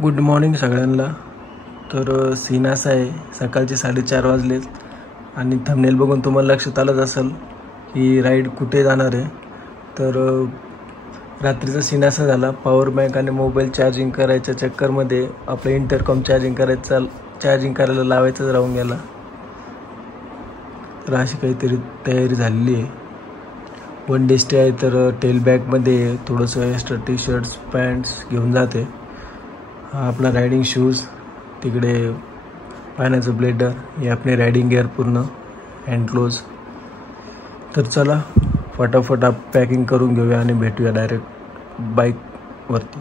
Good morning सगळ्यांना। तर scene असा आहे, सकाळचे 4:30 वाजलेत आणि थंबनेल बघून तुम्हाला लक्षात आलंच असेल की राईड कुठे जाणार आहे। तर रात्रीचा सीन असा झाला, पॉवर बँक आणि मोबाईल चार्जिंग करायच्या चक्करमध्ये आपलं इंटरकॉम चार्जिंग करायला लावायचंच राहून गेला। तर अशी काहीतरी तयारी झालेली आहे। 1 डे स्टे आहे, तर टेल बॅगमध्ये थोडंसं एक्स्ट्रा टी शर्ट्स पॅन्ट्स घेऊन जाते। हा आपला रायडिंग शूज, तिकडे पाण्याचं ब्लेडर, हे आपले रायडिंग गिअर पूर्ण हँड ग्लोव्ज। तर चला फटाफट पॅकिंग करून घेऊया आणि भेटूया डायरेक्ट बाईकवरती।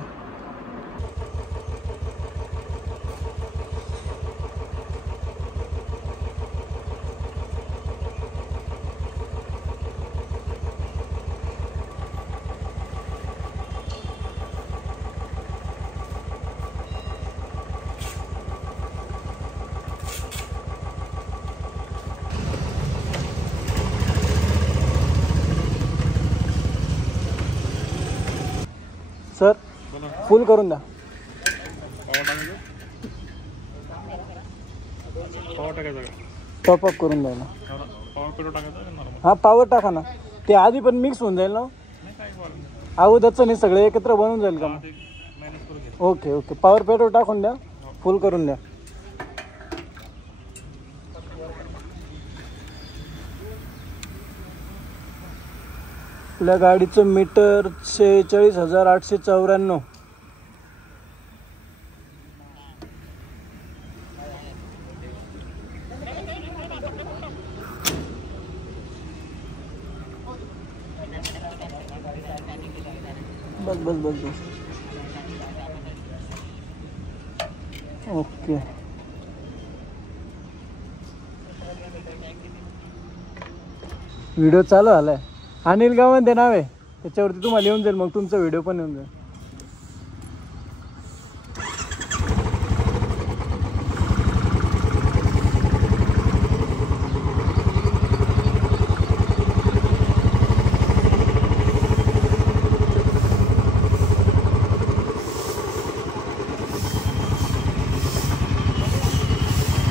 सर फुल करून द्या। टॉपअप करून द्या ना। हा पॉवर टाका ना, ते आधी पण मिक्स होऊन जाईल ना। अगोदरचं नाही, सगळे एकत्र बनवून जाईल का? ओके ओके, पॉवर पेट्रोल टाकून द्या, फुल करून द्या। आपल्या गाडीचं मीटर 46,894। बस बस बस बस, ओके। व्हिडिओ चालू झालाय, अनिल गावंदे नाव आहे त्याच्यावरती, तुम्हाला येऊन जाईल, मग तुमचा व्हिडिओ पण येऊन जाईल।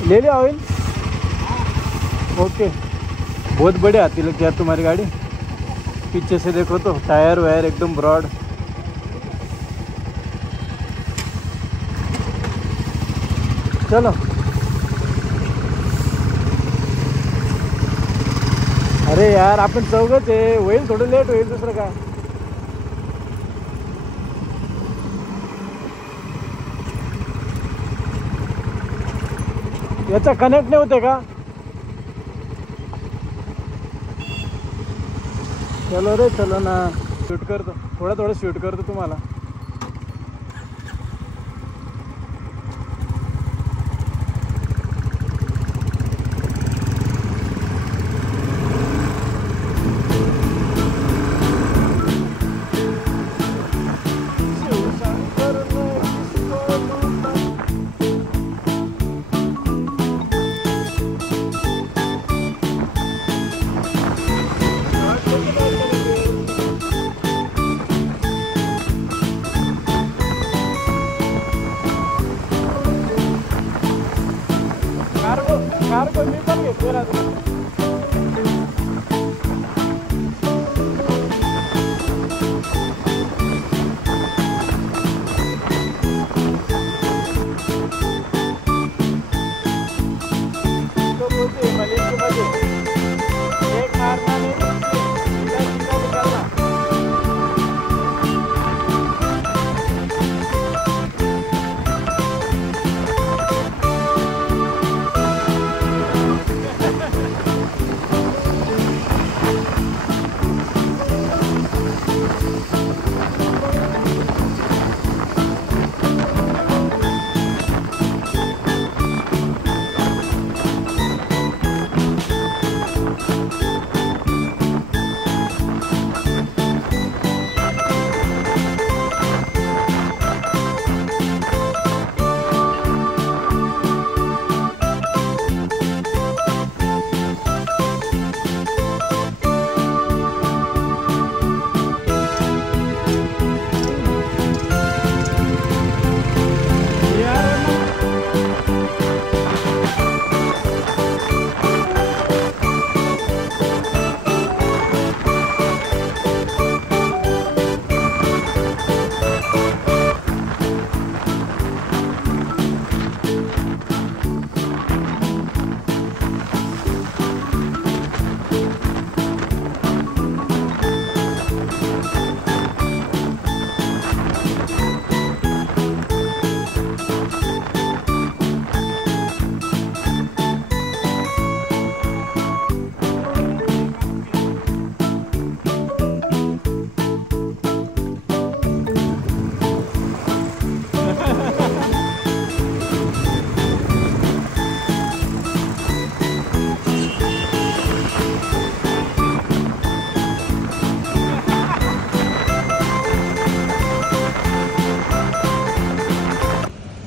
ले लिया ऑयल, ओके। बहुत बढ़िया आती लग यार तुम्हारी गाड़ी। पीछे से देखो तो टायर वायर एकदम ब्रॉड। चलो, अरे यार आपण चौघच आहे, होईल थोडं लेट होईल, दुसरं काय। याचा कनेक्ट नाही होते का? चलो रे चलो ना, शूट करतो, थोडं शूट करतो तुम्हाला। कार मी पण घेतली राहतो। एक मारना नहीं,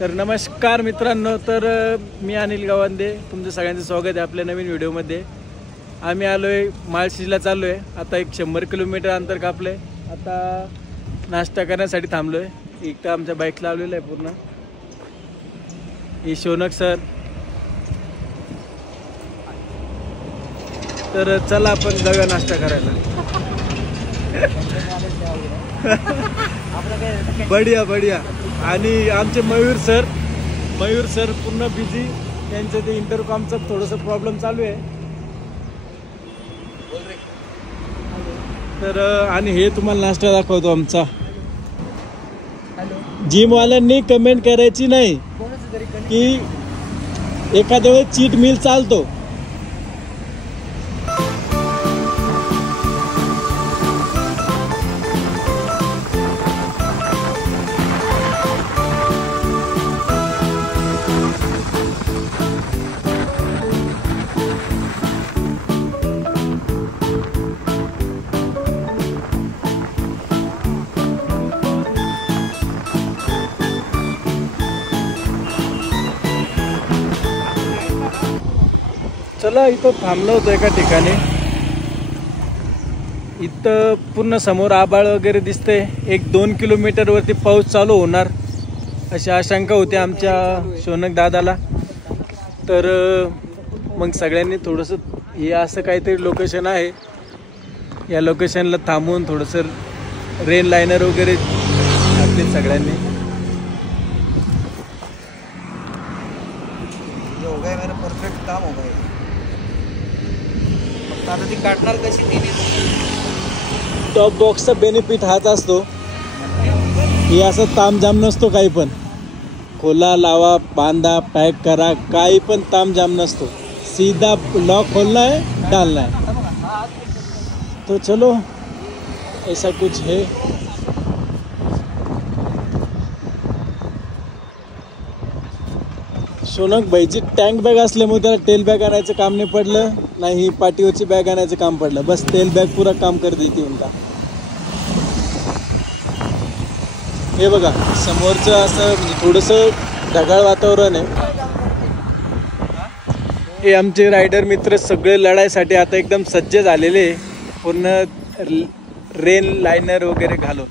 तर नमस्कार मित्रांनो, तर मी अनिल गावंदे, तुमचं सगळ्यांचं स्वागत आहे आपल्या नवीन व्हिडिओमध्ये. आम्ही आलो आहे माळशिरसला, चाललो आहे आता. एक 100 किलोमीटर अंतर कापलं आहे. आता नाश्ता करण्यासाठी थांबलो आहे. एक तर आमच्या बाईक लावलेलं आहे पूर्ण. हे शौनक सर. तर चला आपण जाऊया नाश्ता करायला. बढिया बढिया. आणि आमचे मयूर सर पूर्ण बिझी. त्यांचं ते इंटरकॉमचं थोडंसं प्रॉब्लेम चालू आहे. तर आणि हे तुम्हाला नाश्ता दाखवतो आमचा. जिमवाल्यांनी कमेंट करायची नाही की एखाद्या वेळेस चीट मील चालतो. चला, इथं थांबलो होतो एका ठिकाणी. इथं पूर्ण समोर आभाळ वगैरे दिसते. 1-2 किलोमीटरवरती पाऊस चालू होणार अशी आशंका होती आमच्या शौनक दादाला. तर मग सगळ्यांनी थोडंसं, हे असं काहीतरी लोकेशन आहे, या लोकेशनला थांबून थोडंसं रेन लायनर वगैरे घातले सगळ्यांनी. परफेक्ट काम हो गए. आता ती काढणार कशी? टॉप बॉक्सचा बेनिफिट हाच असतो, हे असं तामजाम नसतो. काही पण खोला, लावा, बांधा, पॅक करा, काही पण तामजाम नसतो. सीधा लॉक खोलना है, डालना है. तो चलो, ऐसा कुछ है. शौनक भाईची टँक बॅग असल्यामुळे त्याला टेल बॅग आणायचं काम नाही पडलं, नाही पाठीवरची बॅग आणायचं काम पडलं. बस तेल बॅग पूरा काम कर देती उनका. हे बघा समोरचं असं म्हणजे थोडंसं ढगाळ वातावरण आहे. हे आमचे रायडर मित्र सगळे लढाईसाठी आता एकदम सज्ज झालेले, पूर्ण रेन लायनर वगैरे घालून.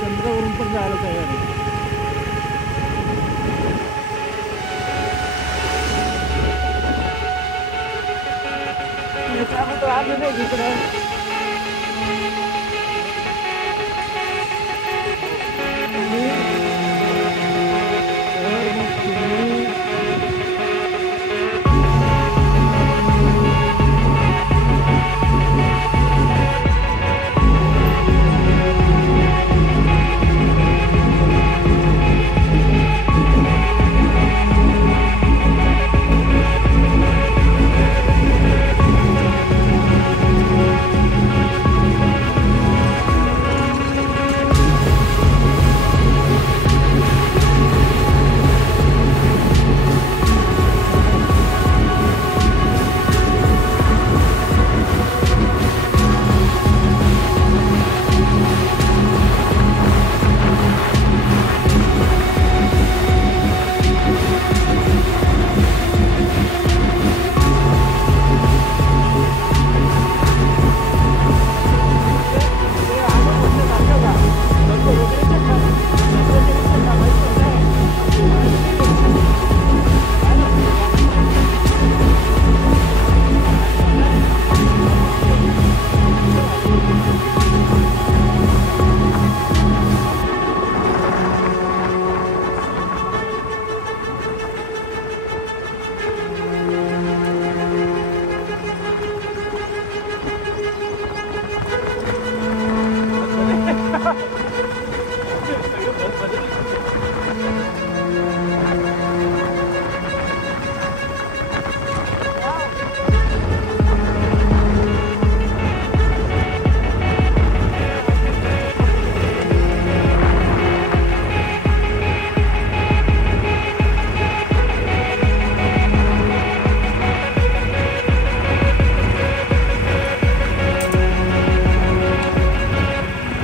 चंद्रावरून पण जायला तयार आहे. त्यामुळे आम्ही नाही तिकडं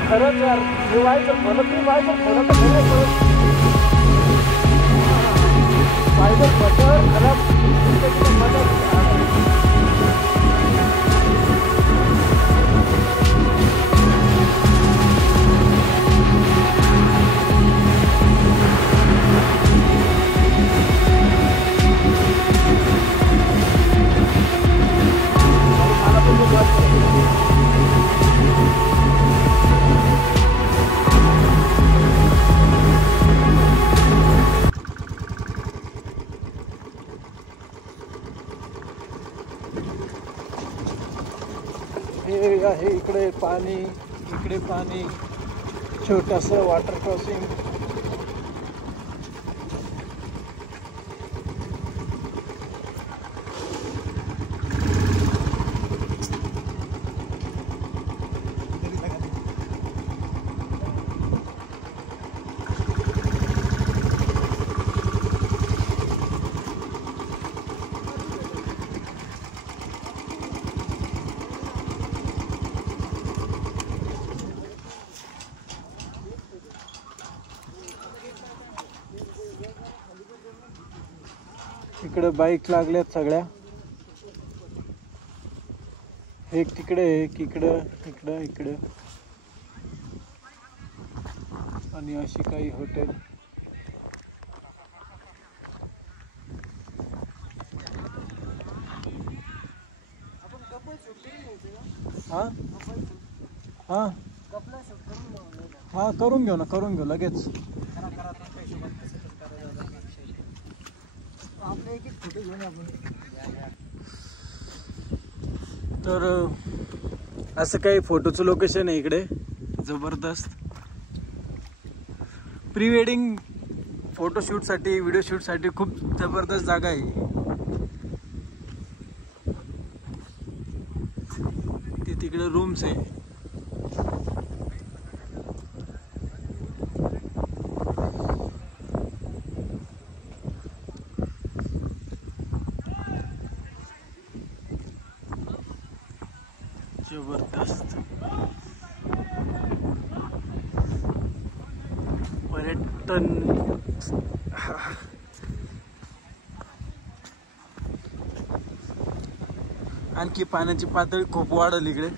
खरंच यार व्हायचं भलं तरी व्हायचं खरं तर खरं व्हायचं बदल खराब हे आहे इकडे पाणी, इकडे पाणी, छोटंसं वॉटर क्रॉसिंग. इकडे बाईक लागल्यात सगळ्या, एक तिकडे एक इकडं इकडं इकडं, आणि अशी काही हॉटेल. हां हां हां करून घेऊ ना, करून घेऊ लगेच. तर असं काही फोटोचं लोकेशन आहे इकडे जबरदस्त. प्री वेडिंग फोटोशूटसाठी, व्हिडिओ शूटसाठी खूप जबरदस्त जागा आहे. ते तिकडे रूम्स आहे. जबरदस्त पर्यटन. आणखी पाण्याची पातळी खूप वाढली इकडे.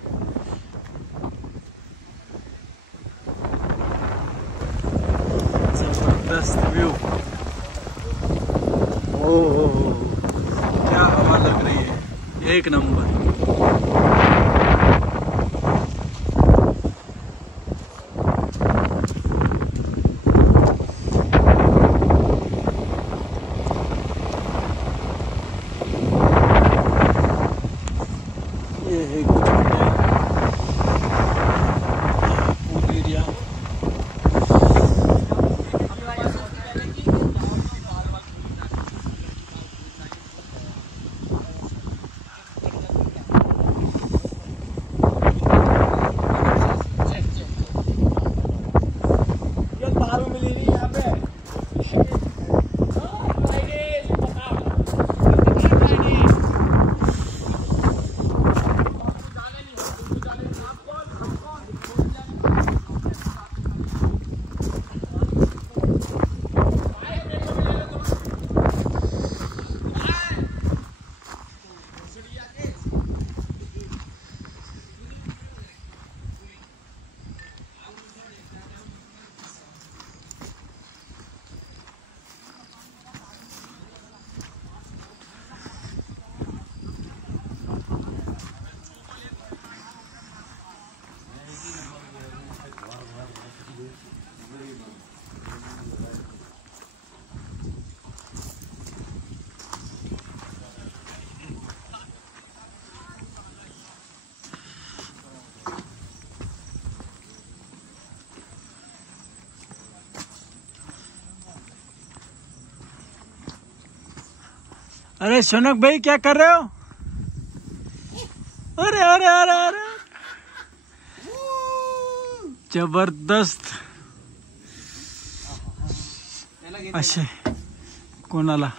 जबरदस्त व्यू. हो हो हो, क्या हवा लग रही है, एक नंबर. अरे शौनक भाई क्या कर रहे हो? अरे अरे अरे अरे जबरदस्त. असे कोणाला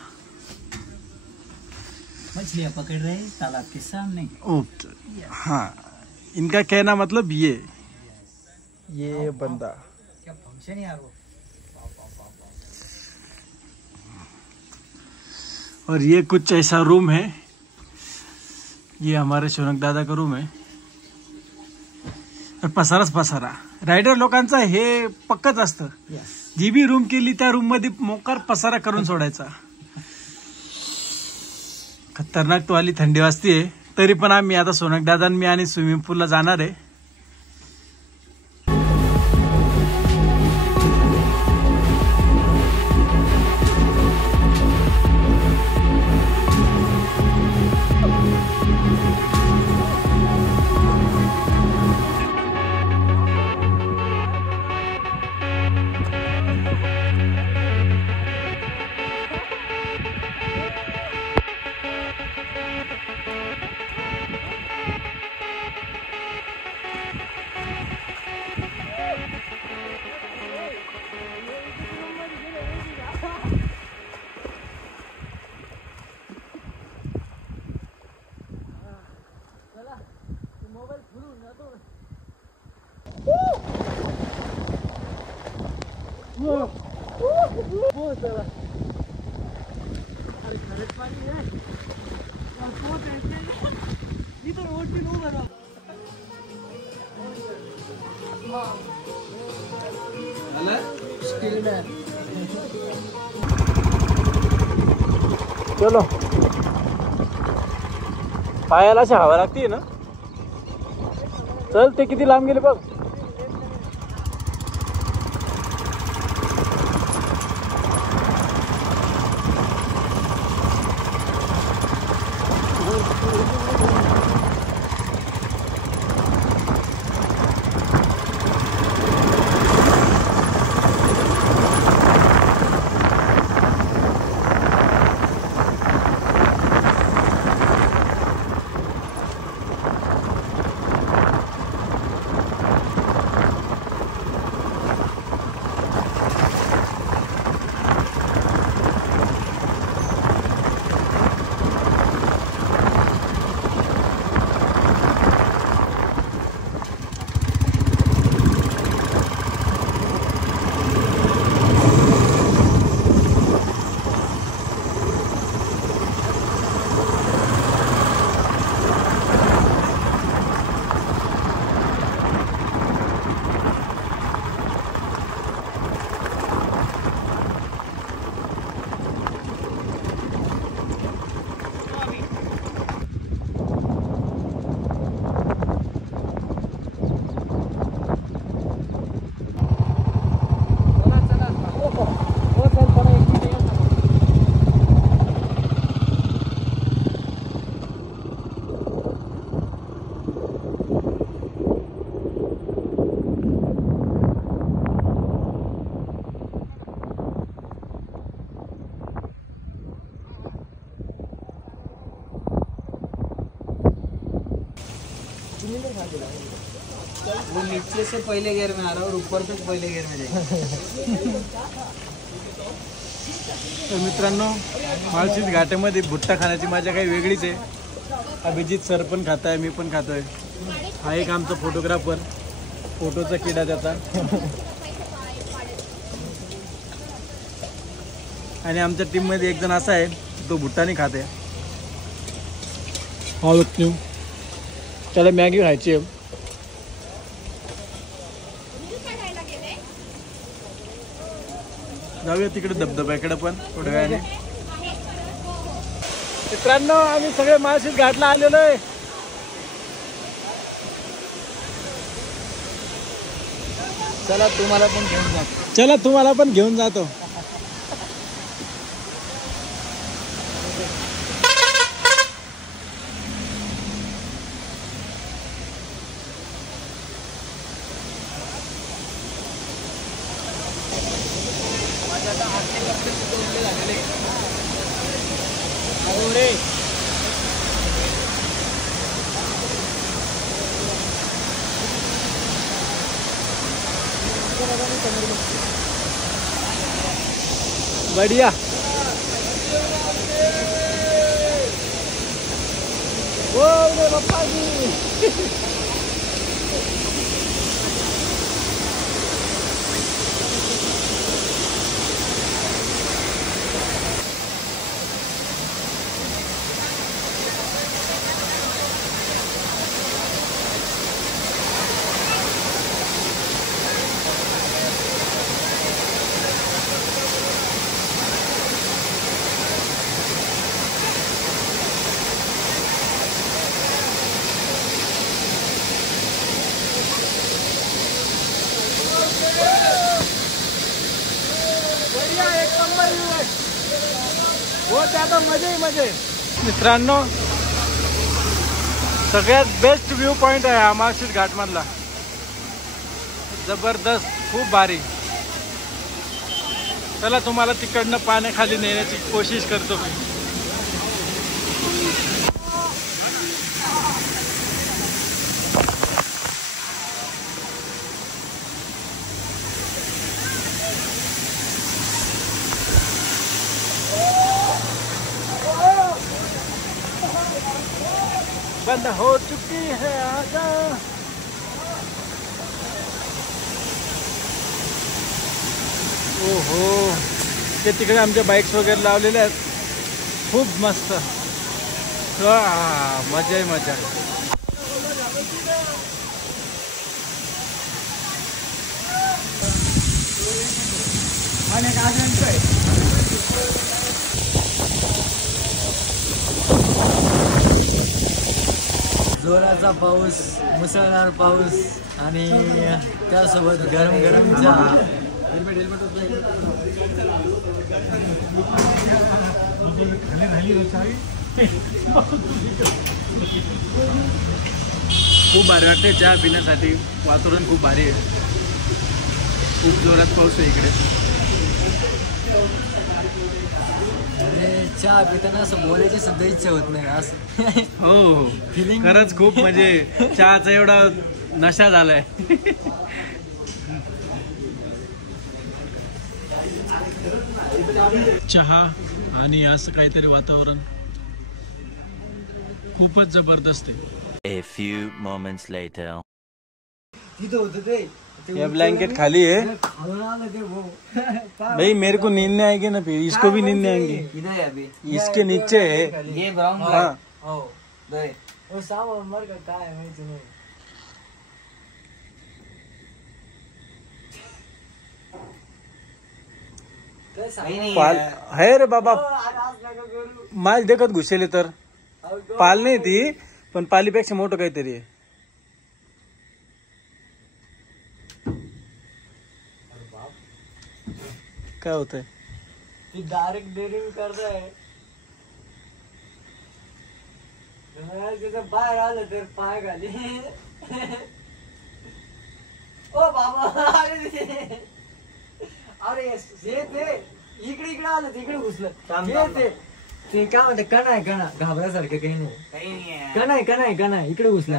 मछलियाँ पकड़ रहे हैं तालाब के सामने. ओके, हाँ, इनका कहना मतलब ये बंदा. क्या फंक्शन यार वो. और ये कुछ ऐसा रूम है. ये हमारे शौनक दादा का रूम है. तर पसाराच पसारा. रायडर लोकांचा हे पक्कच असतं. जी बी रूम केली त्या रूम मध्ये मोकार पसारा करून सोडायचा. खतरनाक तो आली थंडी वाजतीये. तरी पण आम्ही आता शौनक दादा मी आणि स्विमिंग पूलला जाणार आहे. चलो, पायाला अशी हवा लागते ना. चल ते किती लांब गेले बघ. वो नीचे से पहले गियर में आ रहा है और ऊपर से पहले गियर में जाएगा. तर मित्रांनो, माळशेज घाटामध्ये भुट्टा खाण्याची मजा काही वेगळीच आहे. अभिजित सर पण खाताय, मी पण खातोय. हा एक आमचा फोटोग्राफर, फोटोचा किडा त्याचा. आणि आमच्या टीम मध्ये एक जण असा आहे तो भुट्टा नाही खाते. त्याला मॅगी खायची आहे. जाऊया तिकडे धबधब्याकडे पण थोड्या वेळाने. मित्रांनो, आम्ही सगळे माळशेज घाटला आलेलो आहे. चला तुम्हाला पण घेऊन जातो. चला तुम्हाला पण घेऊन जातो. बढ़िया. बोले पप्पा जी. हो आता मजा मजा. मित्रांनो, सगळ्यात बेस्ट व्ह्यू पॉइंट आहे हा माळशेज घाट मधला. जबरदस्त, खूप भारी. चला तुम्हाला तिकडनं पाण्याखाली नेण्याची कोशिश करतो मी. बंद हो चुकी है आजा. ओहो, ते तिकडे आमच्या बाईक्स वगैरे लावलेल्या आहेत. खूप मस्त. मजा आहे मजा. जोराचा पाऊस, मुसळधार पाऊस आणि त्यासोबत गरम गरम चहा. खूप भारी वाटते चहा पिण्यासाठी. वातावरण खूप भारी आहे. खूप जोरात पाऊस आहे इकडे. चहा पिताना असं बोलायची सुद्धा इच्छा होत नाही असं. हो खरंच खूप म्हणजे चहाचा एवढा नशा झालाय. चहा आणि असं काहीतरी वातावरण खूपच जबरदस्त आहे. A few moments later. तिथं होतं ते ये ब्लैंकेट खाली है भाई. मेरे को नींद नहीं आएगी ना, फिर इसको भी नींद नहीं आएंगी. इधर है अभी, इसके नीचे है. ये ब्राउन हाँ. हो दे वो सामान मर का काय माहिती नाही. पाल है रे बाबा. माल देखत घुसेले तर पाल नाही ती, पण पालीपेक्षा मोठं काहीतरी आहे. काय होतंय? ती डायरेक्ट डेअरिंग करताय. तिथं बाहेर आलं तर पाय खाली. ओ बाबा अरे हे ते इकडे आलं तिकडे घुसलं. ते काय म्हणते कणा आहे, कणा घाबरासारखं काही नाही. कणा आहे इकडे घुसलं.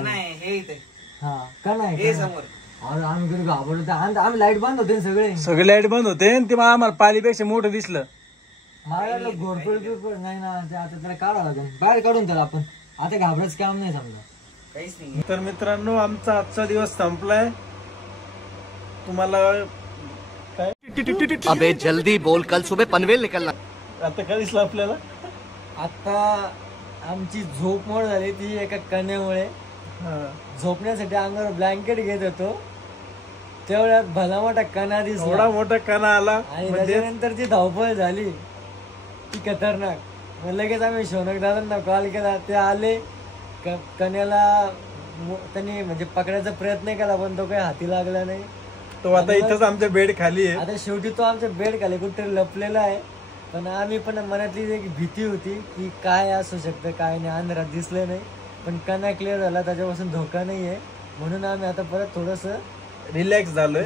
हा कणा आहे समोर. अरे आम्ही कधी घाबरतो. आम्ही लाईट बंद होते सगळे लाईट बंद होते आणि ते आम्हाला पालीपेक्षा मोठं दिसलं. मला घोरपड नाही ना ते. आता त्याला काढावं लागेल बाहेर काढून त्याला आपण. आता घाबरायचं काम नाही समजा काहीच नाही. तर मित्रांनो आमचा आजचा दिवस संपलाय. तुम्हाला काय अबे जल्दी बोल, कल सुबह पनवेल निकलना. आता काय दिसलं आपल्याला? आता आमची झोप मोड झाली ती एका कण्यामुळे. झोपण्यासाठी अंगावर ब्लँकेट घेत होतो तेवढ्यात भला मोठा कणा दिसला. एवढा मोठा कणा आला आणि त्याच्यानंतर जी धावपळ झाली ती खतरनाक. मग लगेच आम्ही शौनक दादांना कॉल केला. ते आले. कण्याला त्यांनी म्हणजे पकडायचा प्रयत्न केला पण तो काही हाती लागला नाही. तो आता इथंच आमच्या बेड खाली आहे. आता शेवटी तो आमच्या बेड खाली कुठेतरी लपलेला आहे. पण आम्ही पण मनातली एक भीती होती की काय असू शकतं काय नाही. अंधारात दिसलं नाही पण कणा क्लिअर झाला त्याच्यापासून धोका नाहीये. म्हणून आम्ही आता परत थोडस रिलॅक्स झालोय.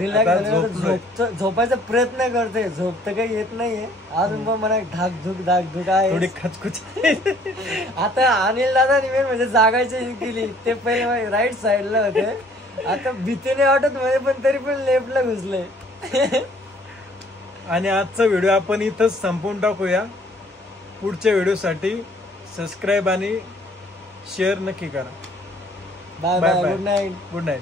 झोपायचा प्रयत्न करतोय. झोप तर काही येत नाहीये अजून पण मला धाकधूक आहे थोडी खचखुच. आता अनिल दादा मेन म्हणजे जागायची केली. ते पहिले राईट साईडला होते. आता भीतीने वाटत मध्ये पण तरी पण लेफ्टला घुसले. आणि आजचा व्हिडिओ आपण इथंच संपवून टाकूया. पुढच्या व्हिडिओसाठी सबस्क्राईब आणि शेअर नक्की करा. Bye bye. Good night. Good night.